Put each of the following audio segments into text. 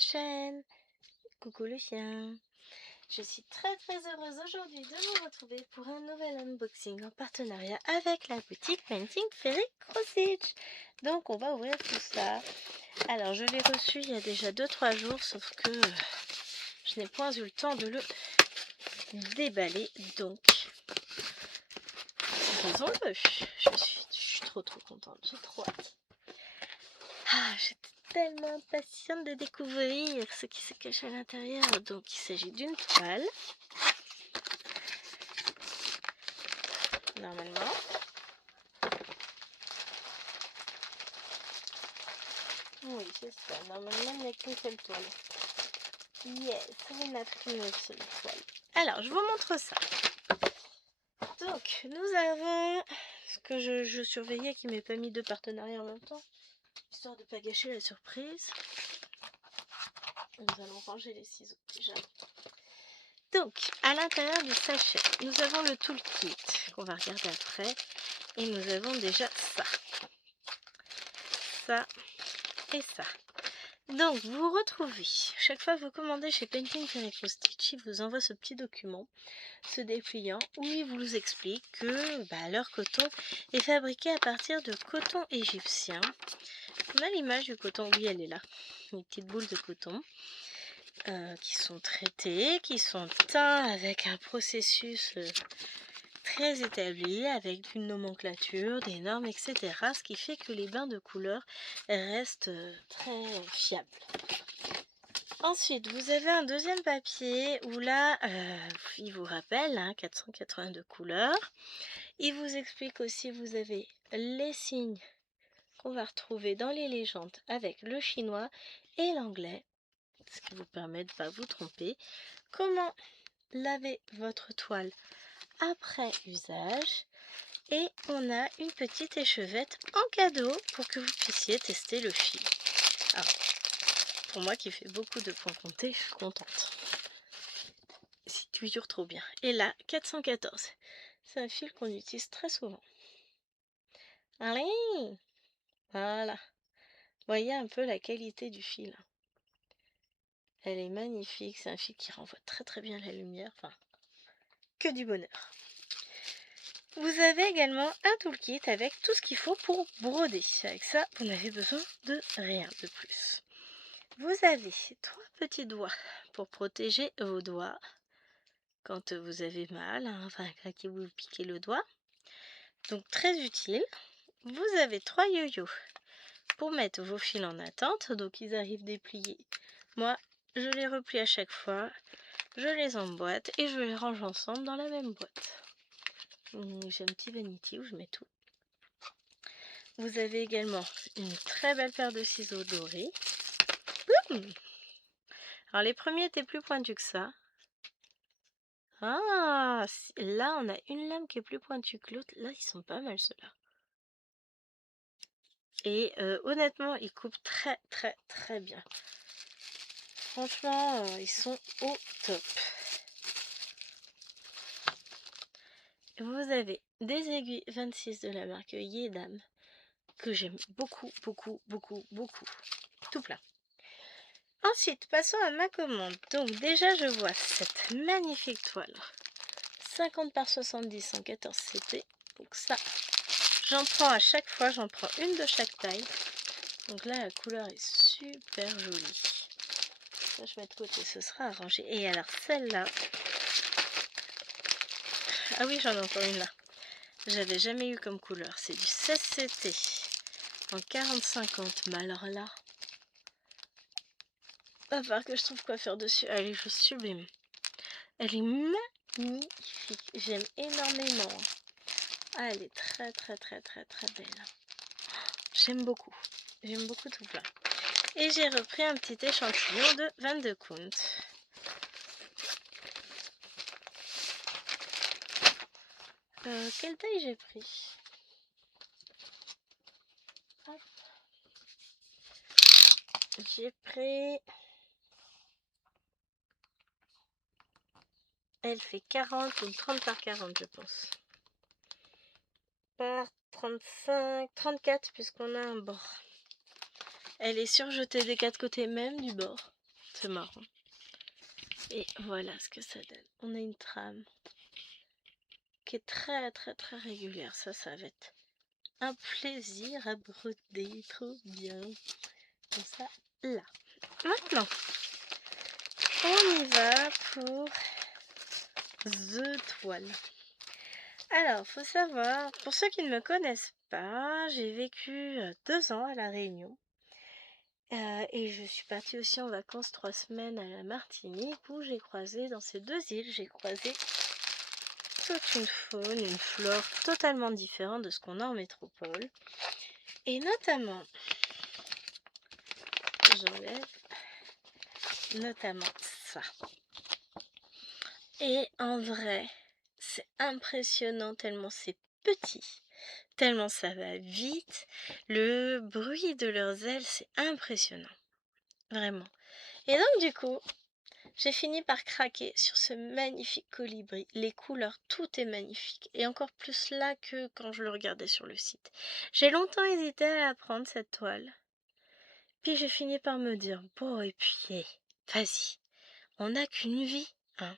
chaîne. Coucou le chien. Je suis très heureuse aujourd'hui de vous retrouver pour un nouvel unboxing en partenariat avec la boutique Painting Fairy Crossage. Donc on va ouvrir tout ça. Alors je l'ai reçu il y a déjà 2-3 jours, sauf que je n'ai point eu le temps de le déballer. Donc faisons-le. Je suis trop contente, j'ai trop hâte. J'étais tellement impatiente de découvrir ce qui se cache à l'intérieur. Donc il s'agit d'une toile. Normalement. Oui, c'est ça. Normalement, il n'y a qu'une seule toile. Yes, il n'a qu'une seule toile. Alors, je vous montre ça. Donc, nous avons ce que je surveillais qui ne m'ait pas mis de partenariat en même temps, histoire de ne pas gâcher la surprise. Nous allons ranger les ciseaux déjà. Donc, à l'intérieur du sachet, nous avons le toolkit qu'on va regarder après. Et nous avons déjà ça. Ça et ça. Donc, vous retrouvez, chaque fois que vous commandez chez Painting Fairy Crossage, il vous envoie ce petit document, ce dépliant, où il vous explique que leur coton est fabriqué à partir de coton égyptien. On a l'image du coton, oui, elle est là. Les petites boules de coton qui sont traitées, qui sont teints avec un processus très établi, avec une nomenclature, des normes, etc. Ce qui fait que les bains de couleurs restent très fiables. Ensuite, vous avez un deuxième papier où là, il vous rappelle 482 couleurs. Il vous explique aussi, vous avez les signes qu'on va retrouver dans les légendes avec le chinois et l'anglais, ce qui vous permet de ne pas vous tromper. Comment laver votre toile après usage. Et on a une petite échevette en cadeau pour que vous puissiez tester le fil. Alors, pour moi qui fais beaucoup de points comptés, je suis contente. C'est toujours trop bien. Et là, 414. C'est un fil qu'on utilise très souvent. Allez, voilà. Voyez un peu la qualité du fil. Elle est magnifique. C'est un fil qui renvoie très bien la lumière. Enfin, que du bonheur. Vous avez également un toolkit avec tout ce qu'il faut pour broder. Avec ça, vous n'avez besoin de rien de plus. Vous avez 3 petits doigts pour protéger vos doigts quand vous avez mal, quand vous piquez le doigt. Donc très utile. Vous avez 3 yo-yo pour mettre vos fils en attente. Donc ils arrivent dépliés. Moi, je les replie à chaque fois. Je les emboîte et je les range ensemble dans la même boîte. J'ai un petit vanity où je mets tout. Vous avez également une très belle paire de ciseaux dorés. Alors les premiers étaient plus pointus que ça. Ah, là on a une lame qui est plus pointue que l'autre. Là ils sont pas mal ceux-là. Et honnêtement ils coupent très bien. Franchement ils sont au top. Vous avez des aiguilles 26 de la marque Yedam que j'aime beaucoup. Tout plein. Ensuite, passons à ma commande. Donc déjà, je vois cette magnifique toile. 50 par 70 en 14 CP. Donc ça, j'en prends à chaque fois. J'en prends une de chaque taille. Donc là, la couleur est super jolie. Ça, je mets de côté. Ce sera arrangé. Et alors, celle-là. Ah oui, j'en ai encore une là. J'avais jamais eu comme couleur. C'est du 16 CT en 40-50. Mais alors là... va falloir que je trouve quoi faire dessus. Elle est juste sublime. Elle est magnifique. J'aime énormément. Ah, elle est très belle. J'aime beaucoup. J'aime beaucoup tout plein. Et j'ai repris un petit échantillon de 22 count. Quelle taille j'ai pris? Hop. J'ai pris... Elle fait 40 ou 30 par 40 je pense. Par 35, 34 puisqu'on a un bord. Elle est surjetée des 4 côtés même du bord. C'est marrant. Et voilà ce que ça donne. On a une trame qui est très très très régulière. Ça va être un plaisir à broder. Trop bien. Comme ça, là. Maintenant, on y va pour The Toile. Alors, faut savoir, pour ceux qui ne me connaissent pas, j'ai vécu 2 ans à La Réunion. Et je suis partie aussi en vacances 3 semaines à la Martinique où j'ai croisé, dans ces 2 îles, j'ai croisé toute une faune, une flore totalement différente de ce qu'on a en métropole. Et notamment, j'enlève notamment ça. Et en vrai, c'est impressionnant tellement c'est petit, tellement ça va vite. Le bruit de leurs ailes, c'est impressionnant. Vraiment. Et donc du coup, j'ai fini par craquer sur ce magnifique colibri. Les couleurs, tout est magnifique. Et encore plus là que quand je le regardais sur le site. J'ai longtemps hésité à prendre cette toile. Puis j'ai fini par me dire, bon et puis, vas-y, on n'a qu'une vie, hein.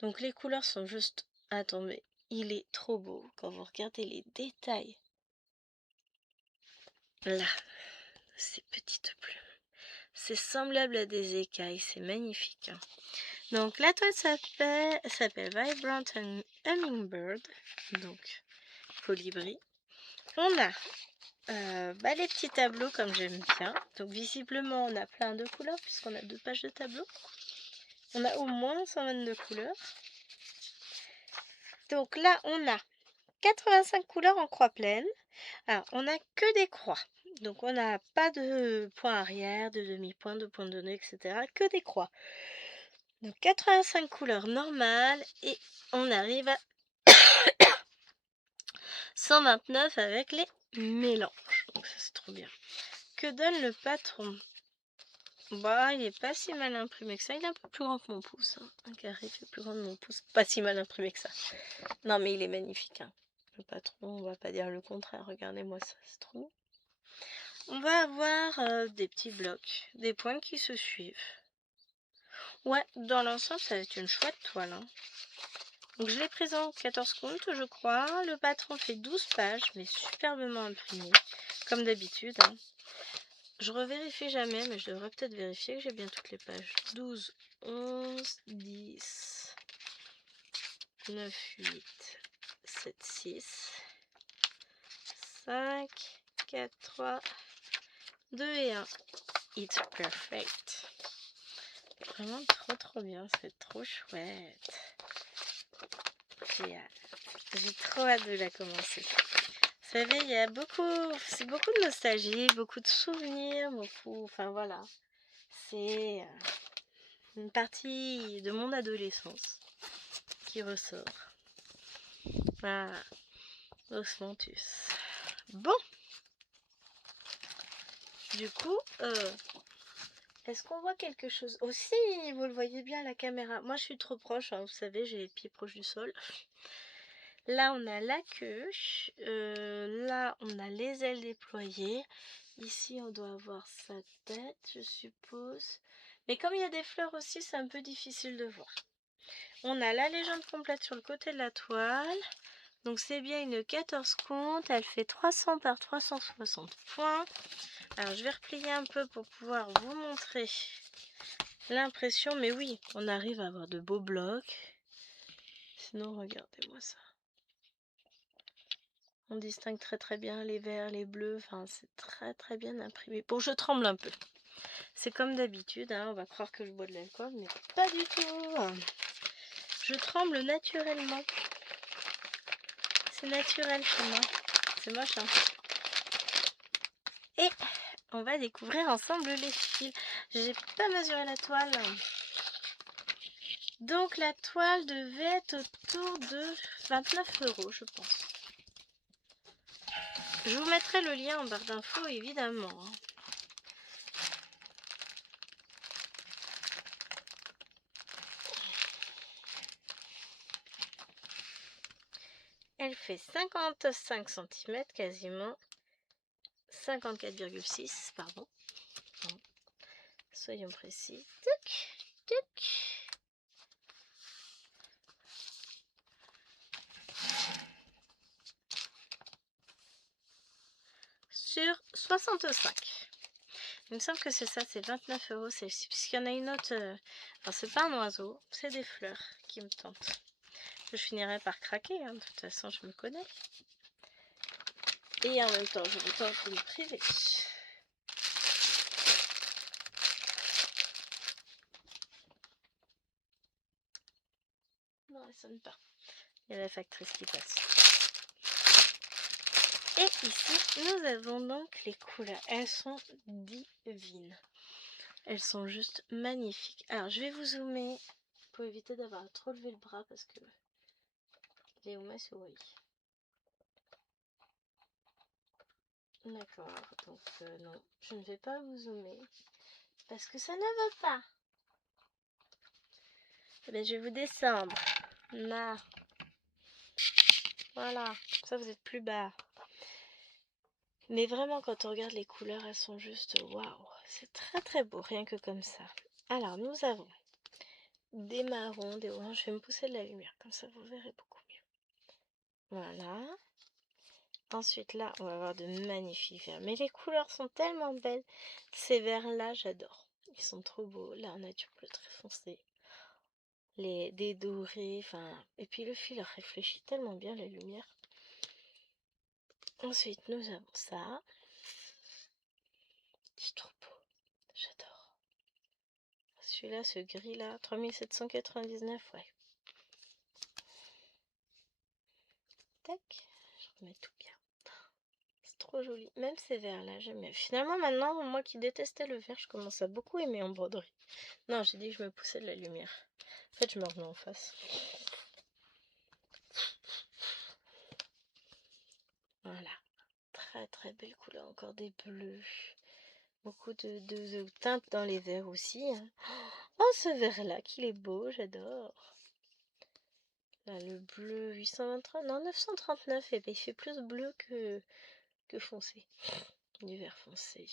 Donc les couleurs sont juste... Attendez, il est trop beau quand vous regardez les détails. Là, ces petites plumes. C'est semblable à des écailles, c'est magnifique, hein. Donc la toile s'appelle Vibrant Hummingbird, donc colibri. On a les petits tableaux comme j'aime bien. Donc visiblement on a plein de couleurs puisqu'on a 2 pages de tableaux. On a au moins 122 couleurs. Donc là on a 85 couleurs en croix pleine. Alors on n'a que des croix. Donc on n'a pas de point arrière, de demi-point, de point donné, etc. Que des croix. Donc 85 couleurs normales et on arrive à 129 avec les mélanges. Donc ça c'est trop bien. Que donne le patron? Bah il est pas si mal imprimé que ça. Il est un peu plus grand que mon pouce, hein. Un carré fait plus grand que mon pouce. Pas si mal imprimé que ça. Non mais il est magnifique, hein. Le patron, on va pas dire le contraire. Regardez-moi ça, c'est trop beau. On va avoir des petits blocs, des points qui se suivent. Ouais, dans l'ensemble ça va être une chouette toile, hein. Donc je l'ai prise en 14 comptes, je crois. Le patron fait 12 pages, mais superbement imprimé, comme d'habitude, hein. Je revérifie jamais, mais je devrais peut-être vérifier que j'ai bien toutes les pages. 12, 11, 10, 9, 8, 7, 6, 5, 4, 3, 2 et 1. It's perfect. Vraiment trop bien, c'est trop chouette. J'ai trop hâte de la commencer. Vous savez, il y a c'est beaucoup de nostalgie, beaucoup de souvenirs, enfin voilà. C'est une partie de mon adolescence qui ressort. Voilà, Osmanthus. Bon, du coup, est-ce qu'on voit quelque chose? Aussi, vous le voyez bien à la caméra. Moi, je suis trop proche, hein, vous savez, j'ai les pieds proches du sol. Là, on a la queue. Là, on a les ailes déployées. Ici, on doit avoir sa tête, je suppose. Mais comme il y a des fleurs aussi, c'est un peu difficile de voir. On a la légende complète sur le côté de la toile. Donc, c'est bien une 14 comptes. Elle fait 300 par 360 points. Alors, je vais replier un peu pour pouvoir vous montrer l'impression. Mais oui, on arrive à avoir de beaux blocs. Sinon, regardez-moi ça. On distingue très bien les verts, les bleus, enfin c'est très bien imprimé. Bon, je tremble un peu. C'est comme d'habitude, hein, on va croire que je bois de l'alcool, mais pas du tout. Je tremble naturellement. C'est naturel chez moi. C'est moche, hein. Et on va découvrir ensemble les fils. J'ai pas mesuré la toile. Donc la toile devait être autour de 29 €, je pense. Je vous mettrai le lien en barre d'infos, évidemment, hein. Elle fait 55 cm quasiment. 54,6 pardon. Soyons précis. Tuc, tuc. Sur 65. Il me semble que c'est ça, c'est 29 € celle-ci. Puisqu'il y en a une autre. Enfin, c'est pas un oiseau, c'est des fleurs qui me tentent. Je finirai par craquer, hein, de toute façon, je me connais. Et en même temps, je vous tente de me priver. Non, elle sonne pas. Il y a la factrice qui passe. Et ici, nous avons donc les couleurs. Elles sont divines. Elles sont juste magnifiques. Alors, je vais vous zoomer pour éviter d'avoir trop levé le bras parce que Léoma se voit. D'accord, donc non, je ne vais pas vous zoomer parce que ça ne veut pas. Eh bien, je vais vous descendre. Là. Voilà, ça vous êtes plus bas. Mais vraiment, quand on regarde les couleurs, elles sont juste waouh. C'est très très beau, rien que comme ça. Alors, nous avons des marrons, des oranges. Je vais me pousser de la lumière, comme ça vous verrez beaucoup mieux. Voilà. Ensuite, là, on va avoir de magnifiques verts. Mais les couleurs sont tellement belles. Ces verts-là, j'adore. Ils sont trop beaux. Là, on a du bleu très foncé. Des dorés, enfin... Et puis le fil réfléchit tellement bien la lumière. Ensuite, nous avons ça. C'est trop beau. J'adore. Celui-là, ce gris-là, 3799, ouais. Tac, je remets tout bien. C'est trop joli. Même ces verts-là, j'aime bien. Finalement, maintenant, moi qui détestais le vert, je commence à beaucoup aimer en broderie. Non, j'ai dit que je me poussais de la lumière. En fait, je me remets en face. Voilà. Très très belle couleur. Encore des bleus. Beaucoup de teintes dans les verts aussi. Hein. Oh, ce vert-là, qu'il est beau, j'adore. Là, le bleu 823, non 939, et ben, il fait plus bleu que foncé. Du vert foncé.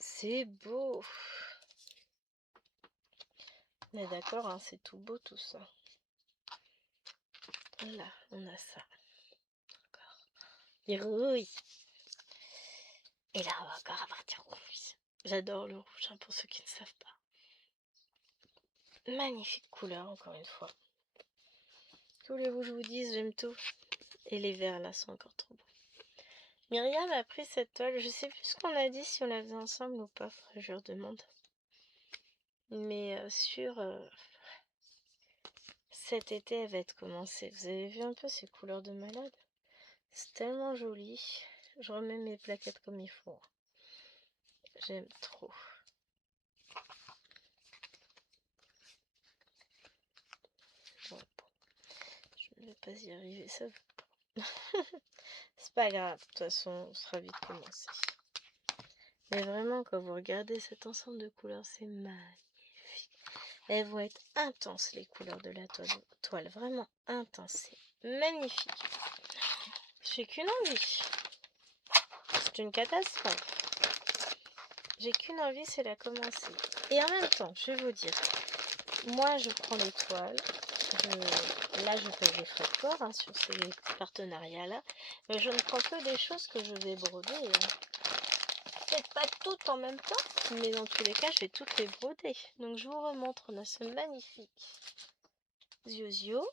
C'est beau. On est d'accord, hein, c'est tout beau tout ça. Là, on a ça. Encore. Les rouilles. Et là, on va encore avoir des rouges. J'adore le rouge, hein, pour ceux qui ne savent pas. Magnifique couleur, encore une fois. Que voulez-vous que je vous dise, j'aime tout. Et les verts là sont encore trop beaux. Myriam a pris cette toile. Je sais plus ce qu'on a dit, si on la faisait ensemble ou pas. Je lui redemande. Mais cet été, elle va être commencée. Vous avez vu un peu ces couleurs de malade? C'est tellement joli. Je remets mes plaquettes comme il faut. J'aime trop. Bon, je ne vais pas y arriver, ça va. C'est pas grave, de toute façon, on sera vite commencé. Mais vraiment, quand vous regardez cet ensemble de couleurs, c'est magnifique. Elles vont être intenses, les couleurs de la toile. Vraiment intenses. C'est magnifique. J'ai qu'une envie. C'est une catastrophe. J'ai qu'une envie, c'est la commencer. Et en même temps, je vais vous dire, moi, je prends les toiles. Là, je fais des frais de port, hein, sur ces partenariats-là. Mais je ne prends que des choses que je vais broder. Peut-être pas toutes en même temps, mais dans tous les cas, je vais toutes les broder. Donc, je vous remontre. On a ce magnifique Ziozio.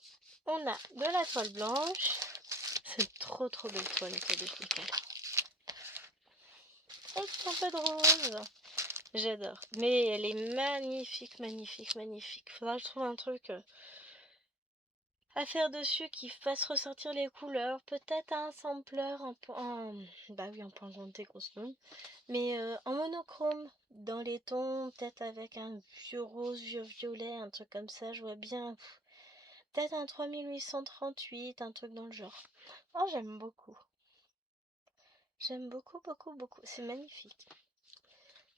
On a de la toile blanche. C'est trop belle toile, autour de Nickel. Et un peu de rose. J'adore. Mais elle est magnifique, magnifique, magnifique. Faudra que je trouve un truc à faire dessus qui fasse ressortir les couleurs. Peut-être un sampler bah oui, en point compté qu'on se nomme. Mais en monochrome, dans les tons, peut-être avec un vieux rose, vieux violet, un truc comme ça, je vois bien. Peut-être un 3838, un truc dans le genre. Oh, j'aime beaucoup. J'aime beaucoup, beaucoup, beaucoup. C'est magnifique.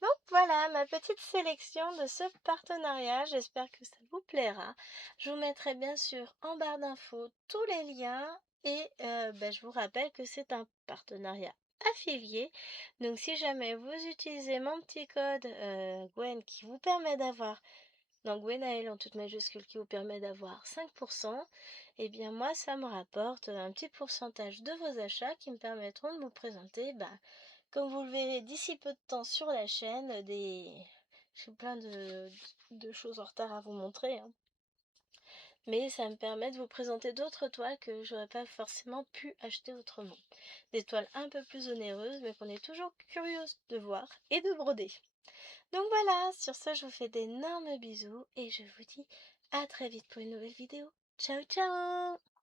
Donc voilà ma petite sélection de ce partenariat. J'espère que ça vous plaira. Je vous mettrai bien sûr en barre d'infos tous les liens. Et je vous rappelle que c'est un partenariat affilié. Donc si jamais vous utilisez mon petit code Gwen qui vous permet d'avoir, donc Gwenaël en toute majuscule qui vous permet d'avoir 5%, et bien moi ça me rapporte un petit pourcentage de vos achats qui me permettront de vous présenter, comme vous le verrez d'ici peu de temps sur la chaîne, j'ai plein de choses en retard à vous montrer, hein. Mais ça me permet de vous présenter d'autres toiles que j'aurais pas forcément pu acheter autrement. Des toiles un peu plus onéreuses, mais qu'on est toujours curieuse de voir et de broder. Donc voilà, sur ce, je vous fais d'énormes bisous et je vous dis à très vite pour une nouvelle vidéo. Ciao ciao!